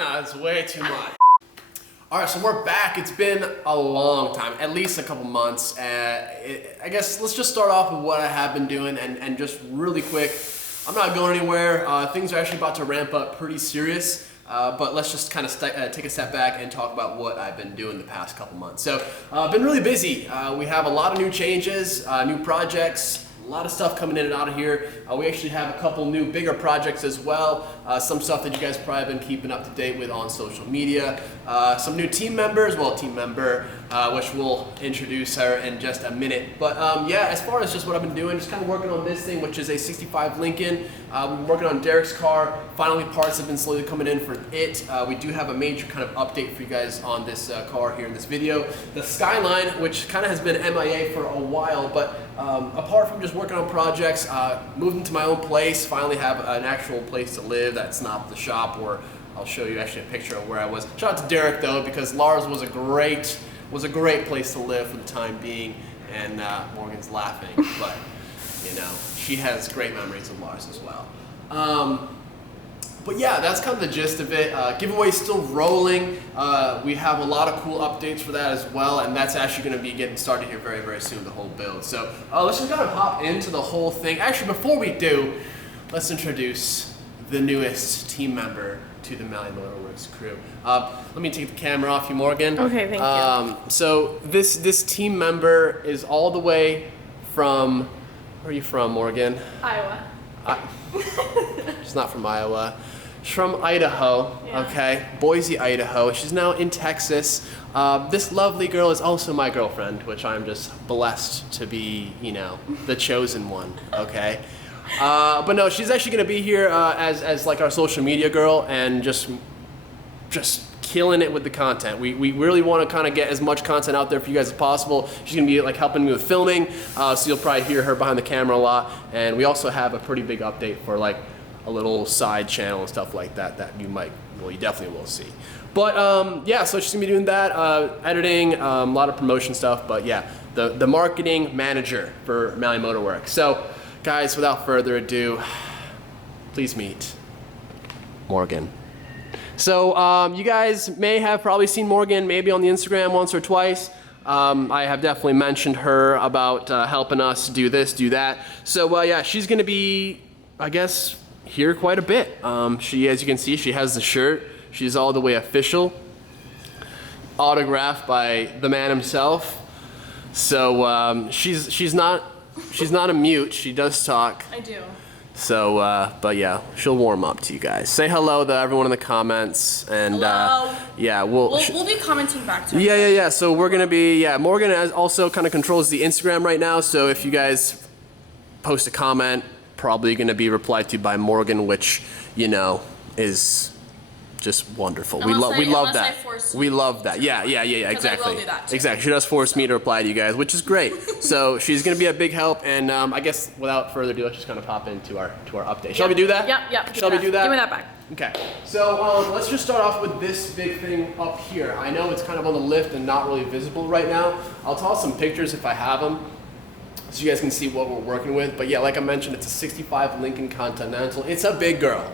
No, it's way too much. All right, so we're back. It's been a long time, at least a couple months. I guess let's just start off with what I have been doing and just really quick. I'm not going anywhere. Things are actually about to ramp up pretty serious. But let's just kind of take a step back and talk about what I've been doing the past couple months. So I've been really busy. We have a lot of new changes, new projects, a lot of stuff coming in and out of here. We actually have a couple new bigger projects as well. Some stuff that you guys probably have been keeping up to date with on social media. Some new team members, which we'll introduce her in just a minute. But yeah, as far as just what I've been doing, just kind of working on this thing, which is a 65 Lincoln. We've been working on Derricks Car. Finally, parts have been slowly coming in for it. We do have a major kind of update for you guys on this car here in this video. The Skyline, which kind of has been MIA for a while, but apart from just working on projects, moved into my own place, finally have an actual place to live that's not the shop, or I'll show you actually a picture of where I was. Shout out to Derek though, because Lars was a great place to live for the time being, and Morgan's laughing, but you know, she has great memories of Lars as well. But yeah, that's kind of the gist of it. Giveaway still rolling. We have a lot of cool updates for that as well, and that's actually going to be getting started here very, very soon, the whole build. So let's just kind of hop into the whole thing. Actually, before we do, let's introduce the newest team member to the MalliMotorworks crew. Let me take the camera off you, Morgan. Okay, thank you. So this team member is all the way from, where are you from, Morgan? Iowa. She's not from Iowa. She's from Idaho, Yeah. okay? Boise, Idaho. She's now in Texas. This lovely girl is also my girlfriend, which I'm just blessed to be, you know, the chosen one, okay? But no, she's actually gonna be here as like our social media girl and just killing it with the content. We really want to kind of get as much content out there for you guys as possible. She's gonna be like helping me with filming, so you'll probably hear her behind the camera a lot. And we also have a pretty big update for like a little side channel and stuff like that you definitely will see. But yeah, so she's gonna be doing that, editing, a lot of promotion stuff. But yeah, the marketing manager for MalliMotorworks. So guys, without further ado, please meet Morgan. So you guys may have probably seen Morgan maybe on the Instagram once or twice. I have definitely mentioned her about helping us do this, do that. So yeah, she's gonna be, I guess, here quite a bit. She, as you can see, she has the shirt. She's all the way official, autographed by the man himself. So she's not a mute. She does talk. I do. So, but yeah, she'll warm up to you guys. Say hello to everyone in the comments, and yeah, we'll be commenting back to her. Yeah. So we're gonna be, Morgan also kind of controls the Instagram right now. So if you guys post a comment, probably gonna be replied to by Morgan, which, you know, is just wonderful. We love that. We love that. Yeah, exactly. I will do that too. Exactly. She does force me to reply to you guys, which is great. So she's gonna be a big help, and I guess without further ado, let's just kind of pop into our update. Shall we do that? Yep. Shall we do that? Give me that back. Okay. So let's just start off with this big thing up here. I know it's kind of on the lift and not really visible right now. I'll toss some pictures if I have them, so you guys can see what we're working with. But yeah, like I mentioned, it's a 65 Lincoln Continental. It's a big girl.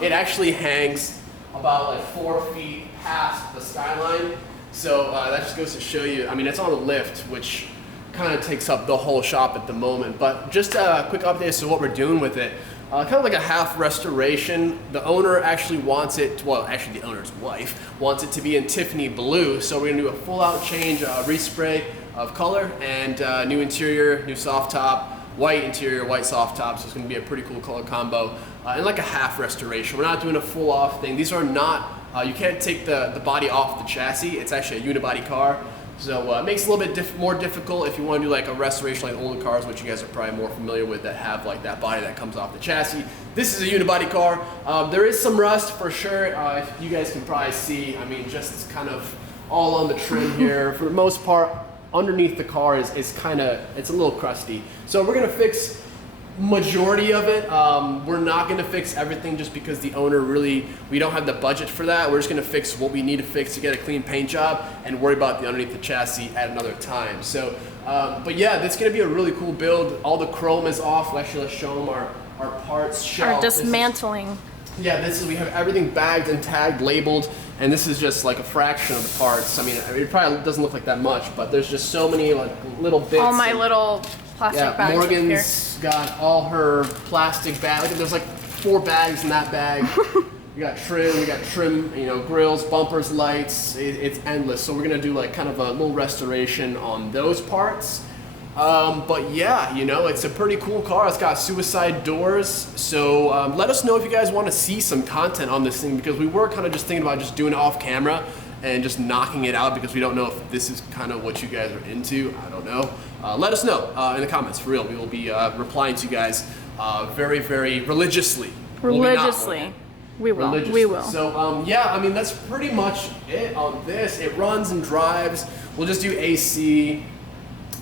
It actually hangs about like 4 feet past the Skyline. So that just goes to show you, I mean, it's on the lift, which kind of takes up the whole shop at the moment. But just a quick update as to what we're doing with it. Kind of like a half restoration. The owner actually wants it, well, actually the owner's wife wants it to be in Tiffany blue. So we're gonna do a full out change, respray of color, and new interior, new soft top, white interior, white soft top. So it's gonna be a pretty cool color combo. And like a half restoration. We're not doing a full off thing. These are not, you can't take the body off the chassis. It's actually a unibody car. So it makes it a little bit more difficult if you want to do like a restoration like older cars, which you guys are probably more familiar with, that have like that body that comes off the chassis. This is a unibody car. There is some rust for sure. If you guys can probably see, I mean, just kind of all on the trim here. For the most part, underneath the car is kind of, it's a little crusty. So we're gonna fix majority of it. We're not going to fix everything just because the owner we don't have the budget for that. We're just going to fix what we need to fix to get a clean paint job and worry about the underneath the chassis at another time. So, but yeah, that's going to be a really cool build. All the chrome is off. Actually, let's show them our parts shelf. Our dismantling. Yeah, we have everything bagged and tagged, labeled, and this is just like a fraction of the parts. I mean, it probably doesn't look like that much, but there's just so many like little bits. All my little plastic bags. Morgan's got all her plastic bags. There's like 4 bags in that bag. We got trim, you know, grills, bumpers, lights. It's endless. So we're gonna do like kind of a little restoration on those parts. But yeah, you know, it's a pretty cool car. It's got suicide doors. So let us know if you guys want to see some content on this thing, because we were kind of just thinking about just doing it off camera and just knocking it out, because we don't know if this is kind of what you guys are into. I don't know. Let us know in the comments, for real. We will be replying to you guys very, very religiously. Religiously. We will. We will. So yeah, I mean, that's pretty much it on this. It runs and drives. We'll just do AC,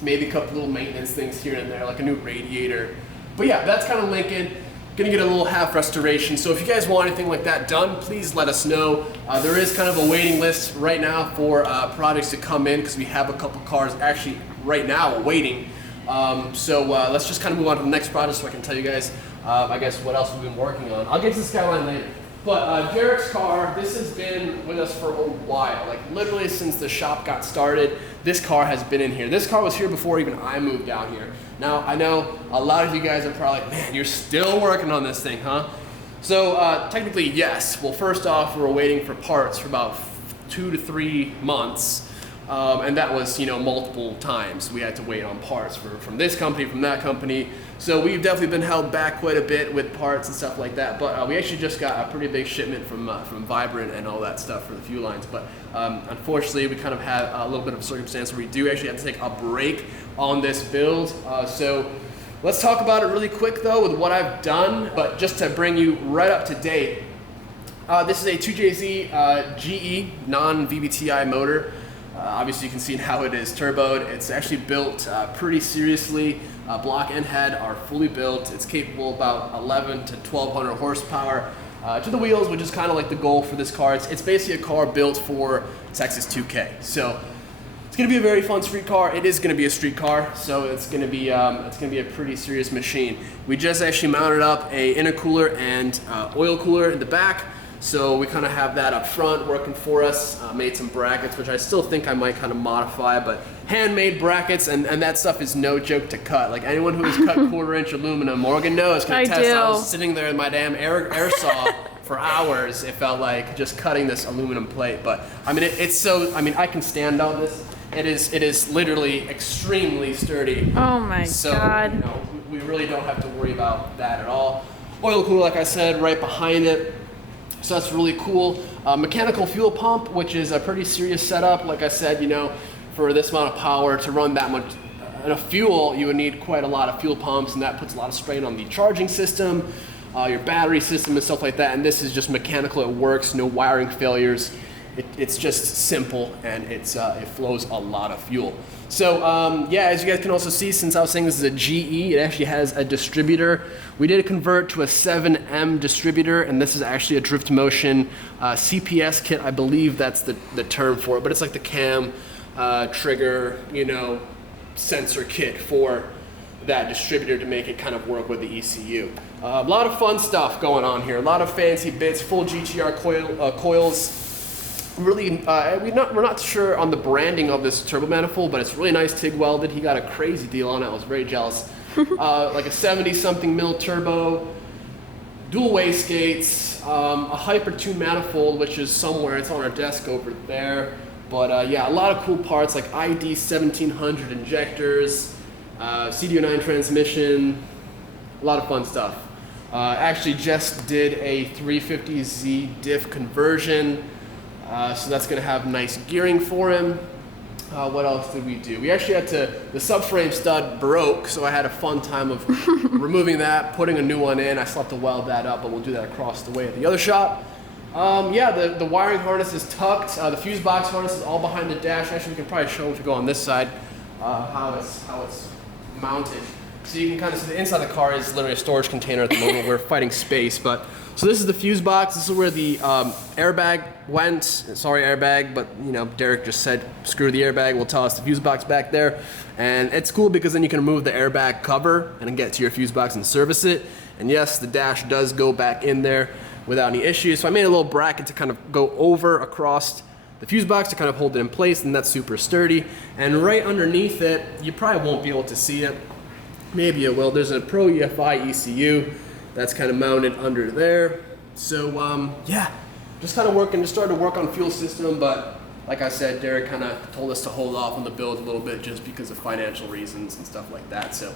maybe a couple little maintenance things here and there, like a new radiator. But yeah, that's kind of Lincoln. Gonna get a little half restoration. So if you guys want anything like that done, please let us know. There is kind of a waiting list right now for projects to come in, because we have a couple cars actually right now waiting. So let's just kind of move on to the next project so I can tell you guys, I guess, what else we've been working on. I'll get to the Skyline later. But Derricks Car, this has been with us for a while. Like literally since the shop got started, this car has been in here. This car was here before even I moved down here. Now, I know a lot of you guys are probably like, man, you're still working on this thing, huh? So technically, yes. Well, first off, we were waiting for parts for about 2 to 3 months. And that was, you know, multiple times. We had to wait on parts from this company, from that company. So we've definitely been held back quite a bit with parts and stuff like that. But we actually just got a pretty big shipment from Vibrant and all that stuff for the fuel lines. But unfortunately, we kind of had a little bit of a circumstance where we do actually have to take a break on this build. So let's talk about it really quick though with what I've done. But just to bring you right up to date, this is a 2JZ GE non-VVTi motor. Obviously you can see how it is turboed. It's actually built pretty seriously. Block and head are fully built. It's capable of about 11 to 1200 horsepower to the wheels, which is kind of like the goal for this car. It's basically a car built for Texas 2K. So it's going to be a very fun street car. It is going to be a street car, so it's going to be a pretty serious machine. We just actually mounted up a intercooler and oil cooler in the back. So we kind of have that up front working for us. Made some brackets, which I still think I might kind of modify, but handmade brackets, and that stuff is no joke to cut. Like anyone who has cut 1/4-inch aluminum, Morgan knows, can attest. I was sitting there with my damn air saw for hours. It felt like just cutting this aluminum plate. But I mean, it's so, I mean, I can stand on this. It is literally extremely sturdy. Oh my God. So, you know, we really don't have to worry about that at all. Oil cooler, like I said, right behind it. So that's really cool. Mechanical fuel pump, which is a pretty serious setup. Like I said, you know, for this amount of power to run that much enough fuel, you would need quite a lot of fuel pumps, and that puts a lot of strain on the charging system, your battery system and stuff like that. And this is just mechanical, it works, no wiring failures. It's just simple, and it flows a lot of fuel. So yeah, as you guys can also see, since I was saying this is a GE, it actually has a distributor. We did convert to a 7M distributor, and this is actually a drift motion CPS kit. I believe that's the term for it, but it's like the cam trigger, you know, sensor kit for that distributor to make it kind of work with the ECU. A lot of fun stuff going on here. A lot of fancy bits, full GTR coils. Really, we're not sure on the branding of this turbo manifold, but it's really nice TIG welded. He got a crazy deal on it. I was very jealous. Like a 70-something mil turbo, dual wastegates, a hyper-tune manifold, which is somewhere. It's on our desk over there. But yeah, a lot of cool parts like ID 1700 injectors, CD09 transmission, a lot of fun stuff. Actually just did a 350Z diff conversion. So that's going to have nice gearing for him. What else did we do? We actually had the subframe stud broke, so I had a fun time of removing that, putting a new one in. I still have to weld that up, but we'll do that across the way at the other shop. Yeah, the wiring harness is tucked. The fuse box harness is all behind the dash. Actually, we can probably show if we go on this side how it's mounted. So you can kind of see the inside of the car is literally a storage container at the moment. We're fighting space, but so this is the fuse box. This is where the airbag went. Sorry, airbag, but you know, Derek just said screw the airbag. We'll tell us the fuse box back there, and it's cool because then you can remove the airbag cover and then get to your fuse box and service it. And yes, the dash does go back in there. without any issues. So I made a little bracket to kind of go over across the fuse box to kind of hold it in place, and that's super sturdy. And right underneath it, you probably won't be able to see it. Maybe you will. There's a Pro EFI ECU that's kind of mounted under there. So yeah, just kind of started to work on fuel system, but like I said, Derek kind of told us to hold off on the build a little bit just because of financial reasons and stuff like that. So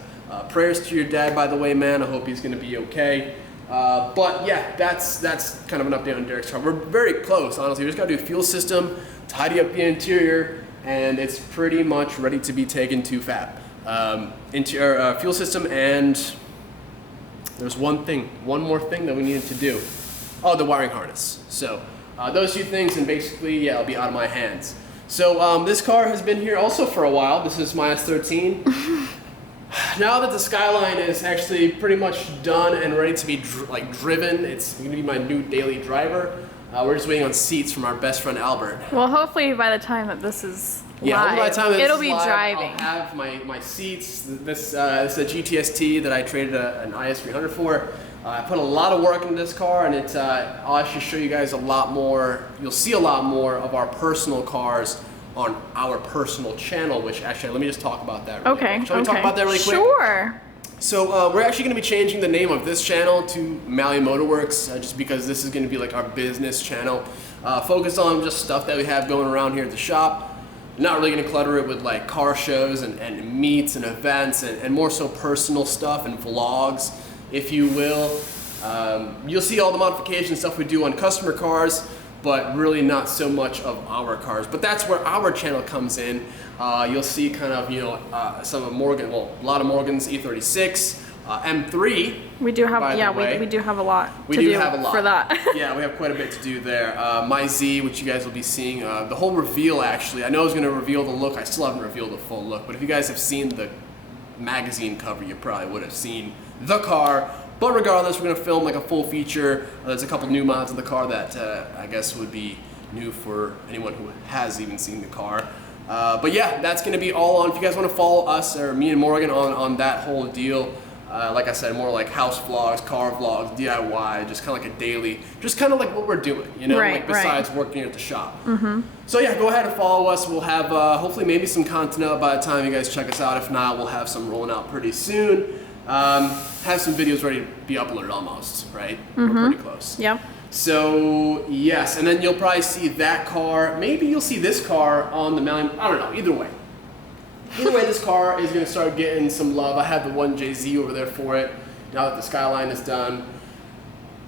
prayers to your dad, by the way, man. I hope he's going to be okay. But yeah, that's kind of an update on Derrick's car. We're very close, honestly. We just got to do fuel system, tidy up the interior, and it's pretty much ready to be taken to fab. Fuel system, and there's one more thing that we needed to do. Oh, the wiring harness. So those two things, and basically, yeah, it'll be out of my hands. So this car has been here also for a while. This is my S13. Now that the Skyline is actually pretty much done and ready to be driven, it's going to be my new daily driver. We're just waiting on seats from our best friend Albert. Well, hopefully by the time that this is live, by the time that it'll this be is live, driving. I'll have my seats. This is a GTST that I traded an IS300 for. I put a lot of work into this car, and I'll actually show you guys a lot more. You'll see a lot more of our personal cars on our personal channel, which actually, let me just talk about that really quick. Shall we talk about that really quick? Sure. So we're actually going to be changing the name of this channel to MalliMotorworks, just because this is going to be like our business channel, focused on just stuff that we have going around here at the shop. Not really going to clutter it with like car shows and meets and events, and more so personal stuff and vlogs, if you will. You'll see all the modification stuff we do on customer cars, but really not so much of our cars. But that's where our channel comes in. You'll see kind of, some of Morgan, well, a lot of Morgan's E36, M3. We do have, we do have a lot we to do do have a lot for that. Yeah, we have quite a bit to do there. My Z, which you guys will be seeing, the whole reveal actually. I know I was gonna reveal the look, I still haven't revealed the full look, but if you guys have seen the magazine cover, you probably would have seen the car. But regardless, we're going to film like a full feature. There's a couple new mods of the car that I guess would be new for anyone who has even seen the car. But yeah, that's going to be all on. If you guys want to follow us or me and Morgan on that whole deal, like I said, more like house vlogs, car vlogs, DIY, just kind of like a daily, just kind of like what we're doing, like besides working at the shop. Mm-hmm. So yeah, go ahead and follow us. We'll have hopefully maybe some content out by the time you guys check us out. If not, we'll have some rolling out pretty soon. Have some videos ready to be uploaded almost, right? Mm-hmm. We're pretty close. Yeah. So yes, and then you'll probably see that car. Maybe you'll see this car on the Malli. I don't know. Either way, this car is going to start getting some love. I have the 1JZ over there for it. Now that the Skyline is done,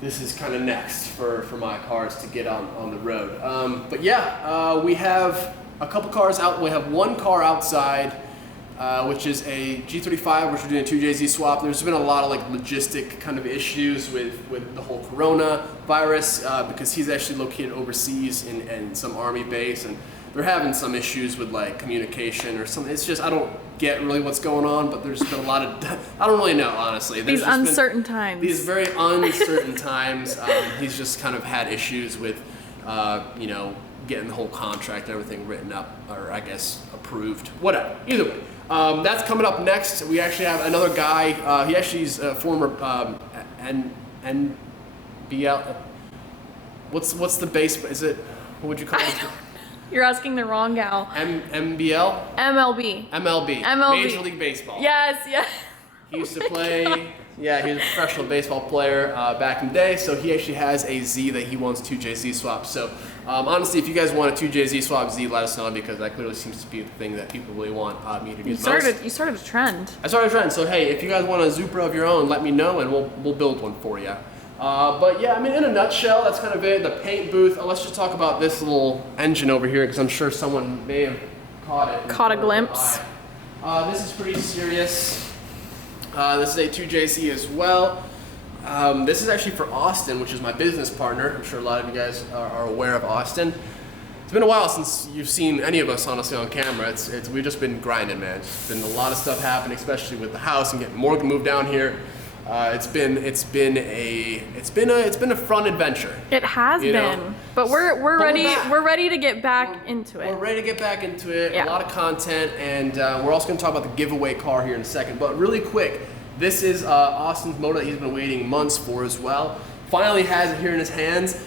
this is kind of next for my cars to get on the road. But yeah, we have a couple cars out. We have one car outside. Which is a G35, which we're doing a 2JZ swap. There's been a lot of like logistic kind of issues with the whole coronavirus because he's actually located overseas in some army base, and they're having some issues with like communication or something. It's just, I don't get really what's going on, but there's been a lot of, I don't really know, honestly. These uncertain times. These very uncertain times. He's just kind of had issues with, getting the whole contract and everything written up, or I guess approved, whatever. Either way. That's coming up next. We actually have another guy. He actually is a former NBL. What's the base? Is it? What would you call it? You're asking the wrong gal. MBL. MLB. Major League Baseball. Yes. He used to play. Yeah, he was a professional baseball player back in the day. So he actually has a Z that he wants 2JZ swap. So honestly, if you guys want a 2JZ swap Z, let us know, because that clearly seems to be the thing that people really want me to do. You started a trend. I started a trend. So hey, if you guys want a Supra of your own, let me know and we'll build one for you. But yeah, I mean, in a nutshell, that's kind of it. The paint booth. Let's just talk about this little engine over here, because I'm sure someone may have caught a glimpse. This is pretty serious. This is a 2JZ as well. This is actually for Austin, which is my business partner. I'm sure a lot of you guys are aware of Austin. It's been a while since you've seen any of us honestly on camera. We've just been grinding, man. It's been a lot of stuff happening, especially with the house and getting Morgan moved down here. It's been a fun adventure. It has been, but we're ready to get back into it. We're ready to get back into it. Yeah. A lot of content, and we're also going to talk about the giveaway car here in a second. But really quick, this is Austin's motor that he's been waiting months for as well. finally has it here in his hands.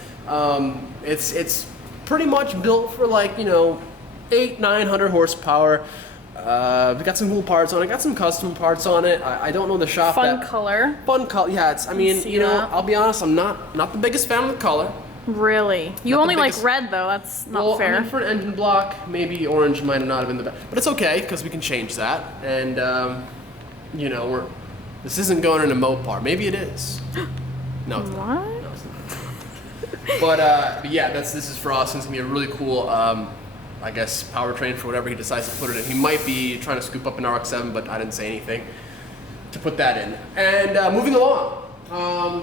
It's pretty much built for like, you know, 800-900 horsepower. We got some cool parts on it. Got some custom parts on it. I don't know the shop. Fun color. Fun color. Yeah, it's. I mean, you know, I'll be honest. I'm not the biggest fan of the color. Really? You only like red though. That's not fair. I mean, for an engine block, maybe orange might not have been the best, but it's okay because we can change that. And you know, this isn't going in a Mopar. Maybe it is. No, it's not. What? No, it's not. But yeah, this is for us. It's gonna be a really cool. I guess powertrain for whatever he decides to put it in. He might be trying to scoop up an RX-7, but I didn't say anything to put that in. And moving along,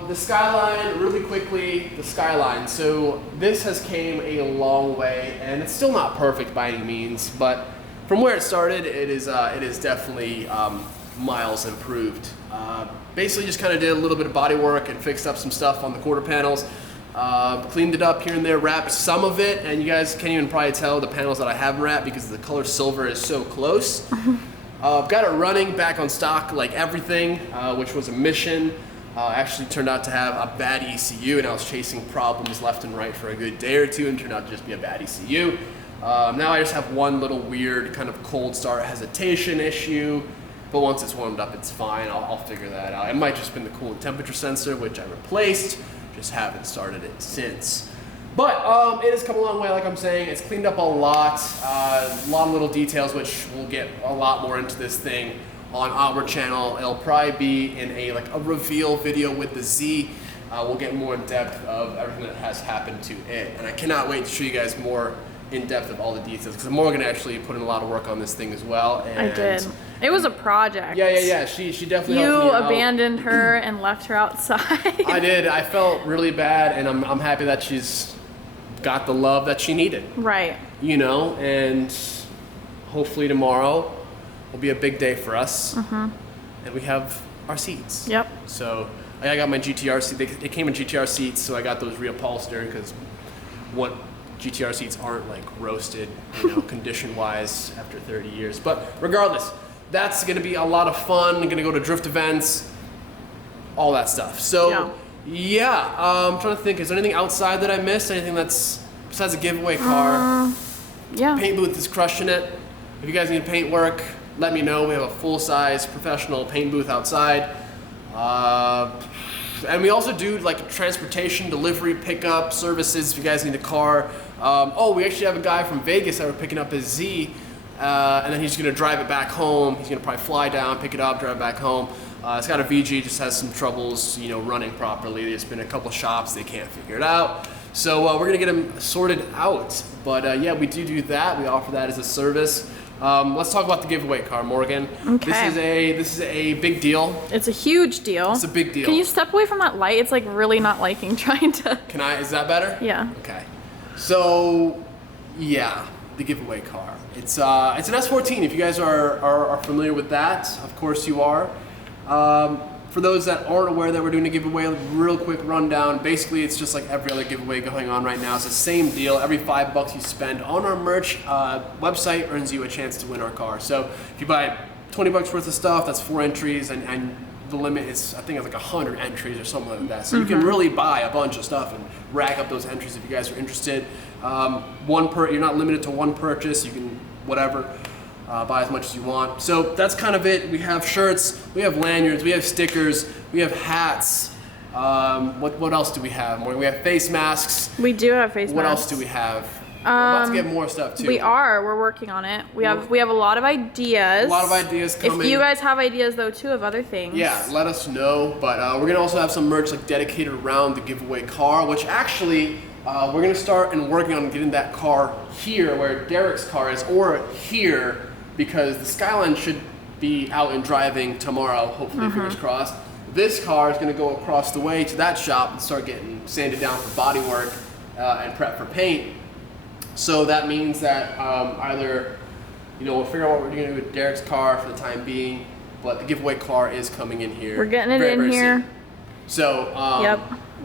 the Skyline, really quickly, the Skyline. So this has came a long way, and it's still not perfect by any means, but from where it started, it is definitely miles improved. Basically just kind of did a little bit of body work and fixed up some stuff on the quarter panels. Cleaned it up here and there, wrapped some of it, and you guys can't even probably tell the panels that I haven't wrapped because the color silver is so close. Got it running back on stock like everything, which was a mission. Actually turned out to have a bad ECU, and I was chasing problems left and right for a good day or two, and turned out to just be a bad ECU. Now I just have one little weird kind of cold start hesitation issue, but once it's warmed up, it's fine. I'll figure that out. It might just been the coolant temperature sensor, which I replaced. Just haven't started it since. But it has come a long way, like I'm saying. It's cleaned up a lot of little details, which we'll get a lot more into this thing on our channel. It'll probably be in a reveal video with the Z. We'll get more in depth of everything that has happened to it, and I cannot wait to show you guys more in depth of all the details because Morgan actually put in a lot of work on this thing as well. And I did. It was a project. Yeah. She definitely helped me out. You abandoned her and left her outside. I did. I felt really bad, and I'm happy that she's got the love that she needed. Right. You know, and hopefully tomorrow will be a big day for us, and we have our seats. Yep. So I got my GTR seat. They came in GTR seats, so I got those reupholstered because what GTR seats aren't like roasted, you know, condition-wise after 30 years. But regardless, that's going to be a lot of fun. I'm going to go to drift events, all that stuff. So yeah, I'm trying to think. Is there anything outside that I missed? Anything that's besides a giveaway car? Yeah. Paint booth is crushing it. If you guys need paint work, let me know. We have a full-size professional paint booth outside. And we also do like transportation, delivery, pickup services if you guys need a car. We actually have a guy from Vegas that we're picking up his Z, and then he's gonna drive it back home. He's gonna probably fly down, pick it up, drive it back home. It's got a VG, just has some troubles, you know, running properly. There's been a couple shops, they can't figure it out. So we're gonna get him sorted out. But yeah, we do that. We offer that as a service. Let's talk about the giveaway car, Morgan. Okay. This is a big deal. It's a huge deal. It's a big deal. Can you step away from that light? It's like really not liking trying to. Can I? Is that better? Yeah. Okay. So, yeah, the giveaway car. It's an S14. If you guys are familiar with that, of course you are. For those that aren't aware that we're doing a giveaway, real quick rundown. Basically, it's just like every other giveaway going on right now. It's the same deal. Every $5 you spend on our merch website earns you a chance to win our car. So if you buy $20 worth of stuff, that's 4 entries, and the limit is, I think it's like 100 entries or something like that. So you can really buy a bunch of stuff and rack up those entries if you guys are interested. You're not limited to one purchase. You can whatever. Buy as much as you want. So that's kind of it. We have shirts, we have lanyards, we have stickers, we have hats. What else do we have? We have face masks. We do have face masks. What else do we have? We're about to get more stuff too. We're working on it. We have a lot of ideas. A lot of ideas coming. If you guys have ideas though too of other things. Yeah, let us know. But we're gonna also have some merch like dedicated around the giveaway car, which actually we're gonna start and working on getting that car here where Derricks Car is, or here, because the Skyline should be out and driving tomorrow, hopefully, fingers crossed. This car is going to go across the way to that shop and start getting sanded down for body work and prep for paint. So that means that either, we'll figure out what we're going to do with Derricks Car for the time being, but the giveaway car is coming in here. We're getting it in here. Soon. So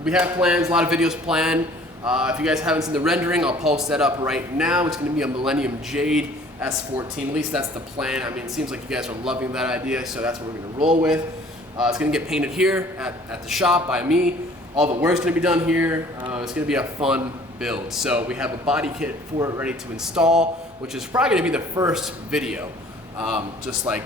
we have plans, a lot of videos planned. If you guys haven't seen the rendering, I'll post that up right now. It's going to be a Millennium Jade S14, at least that's the plan. I mean, it seems like you guys are loving that idea, so that's what we're gonna roll with. It's gonna get painted here at the shop by me. all the work's gonna be done here. It's gonna be a fun build. So we have a body kit for it ready to install, which is probably gonna be the first video. Just like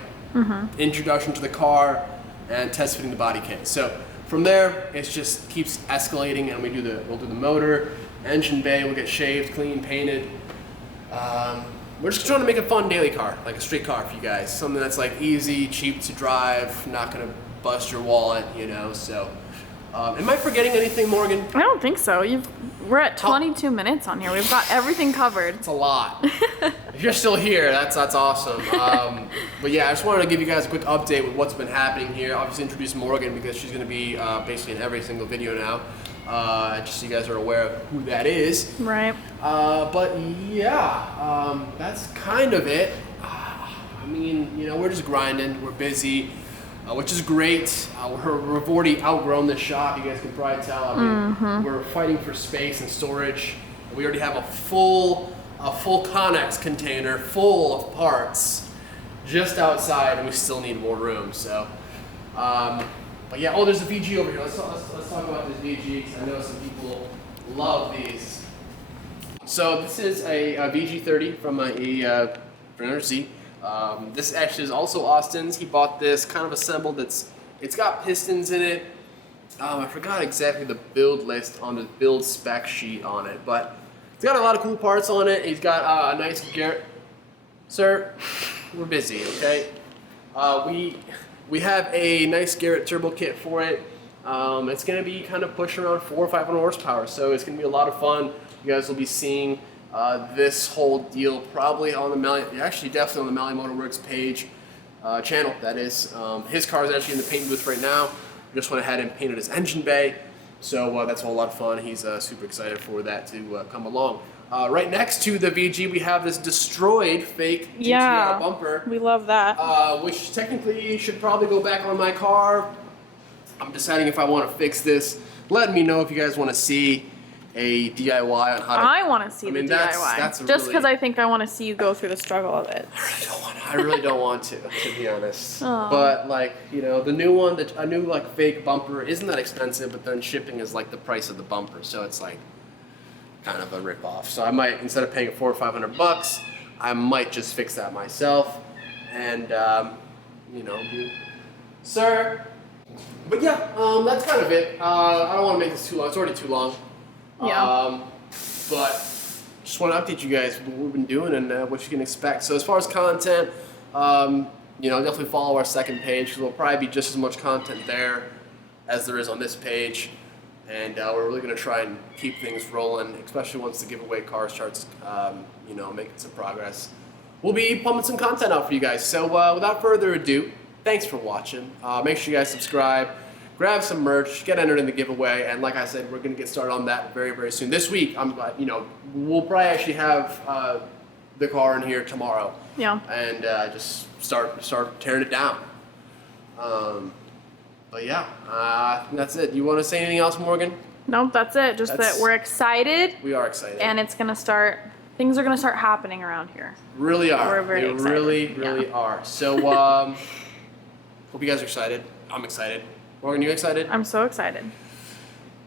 introduction to the car and test fitting the body kit. So from there, it just keeps escalating, and we'll do the motor, engine bay will get shaved, clean, painted. We're just trying to make a fun daily car, like a street car for you guys. Something that's like easy, cheap to drive, not gonna bust your wallet, you know, so. Am I forgetting anything, Morgan? I don't think so. We're at 22 minutes on here. We've got everything covered. It's a lot. If you're still here, that's awesome. But yeah, I just wanted to give you guys a quick update with what's been happening here. Obviously introduce Morgan because she's gonna be basically in every single video now. Just so you guys are aware of who that is. Right. But yeah, that's kind of it. I mean, you know, we're just grinding, we're busy. Which is great. We've already outgrown this shop. You guys can probably tell. I mean, we're fighting for space and storage. We already have a full Connex container full of parts just outside, and we still need more room. So, but yeah. Oh, there's a VG over here. Let's talk about this VG because I know some people love these. So this is a VG30 from a Urnes Z. This actually is also Austin's. He bought this kind of assembled. It's got pistons in it. I forgot exactly the build list on the build spec sheet on it, but it's got a lot of cool parts on it. He's got a nice Garrett. Sir, we're busy, okay? We have a nice Garrett turbo kit for it. It's gonna be kind of pushing around 400 or 500 horsepower, so it's gonna be a lot of fun. You guys will be seeing this whole deal probably on the definitely on the MalliMotorworks page, channel, that is. His car is actually in the paint booth right now. Just went ahead and painted his engine bay. So that's a whole lot of fun. He's super excited for that to come along. Right next to the VG, we have this destroyed fake GTR bumper. We love that. Which technically should probably go back on my car. I'm deciding if I want to fix this. Let me know if you guys want to see a DIY on how to... I want to see the DIY. That's just because I think I want to see you go through the struggle of it. I really don't want to be honest. Aww. But like, you know, the new one, a new like fake bumper isn't that expensive, but then shipping is like the price of the bumper, so it's like kind of a rip off. So I might, instead of paying $400 or $500, I might just fix that myself, and you know, sir. But yeah, that's kind of it. I don't want to make this too long. It's already too long. Yeah. But just want to update you guys with what we've been doing and what you can expect. So as far as content, you know, definitely follow our second page because there'll probably be just as much content there as there is on this page. And we're really going to try and keep things rolling, especially once the giveaway car starts, you know, making some progress. We'll be pumping some content out for you guys. So without further ado, thanks for watching. Make sure you guys subscribe. Grab some merch, get entered in the giveaway, and like I said, we're gonna get started on that very, very soon. This week, you know, we'll probably actually have the car in here tomorrow. Yeah. And just start tearing it down. But yeah, I think that's it. You want to say anything else, Morgan? Nope, that's it. Just that we're excited. We are excited. And it's gonna start. Things are gonna start happening around here. Really are. We're very excited. Really are. So hope you guys are excited. I'm excited. Morgan, you excited? I'm so excited.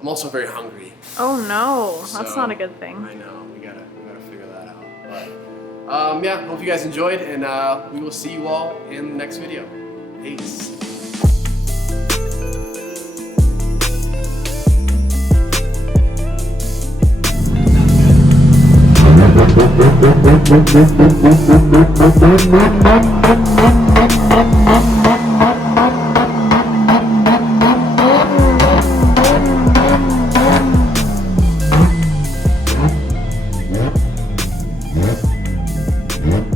I'm also very hungry. Oh no, that's not a good thing. I know, we gotta figure that out. But yeah, hope you guys enjoyed, and we will see you all in the next video. Peace. Yeah.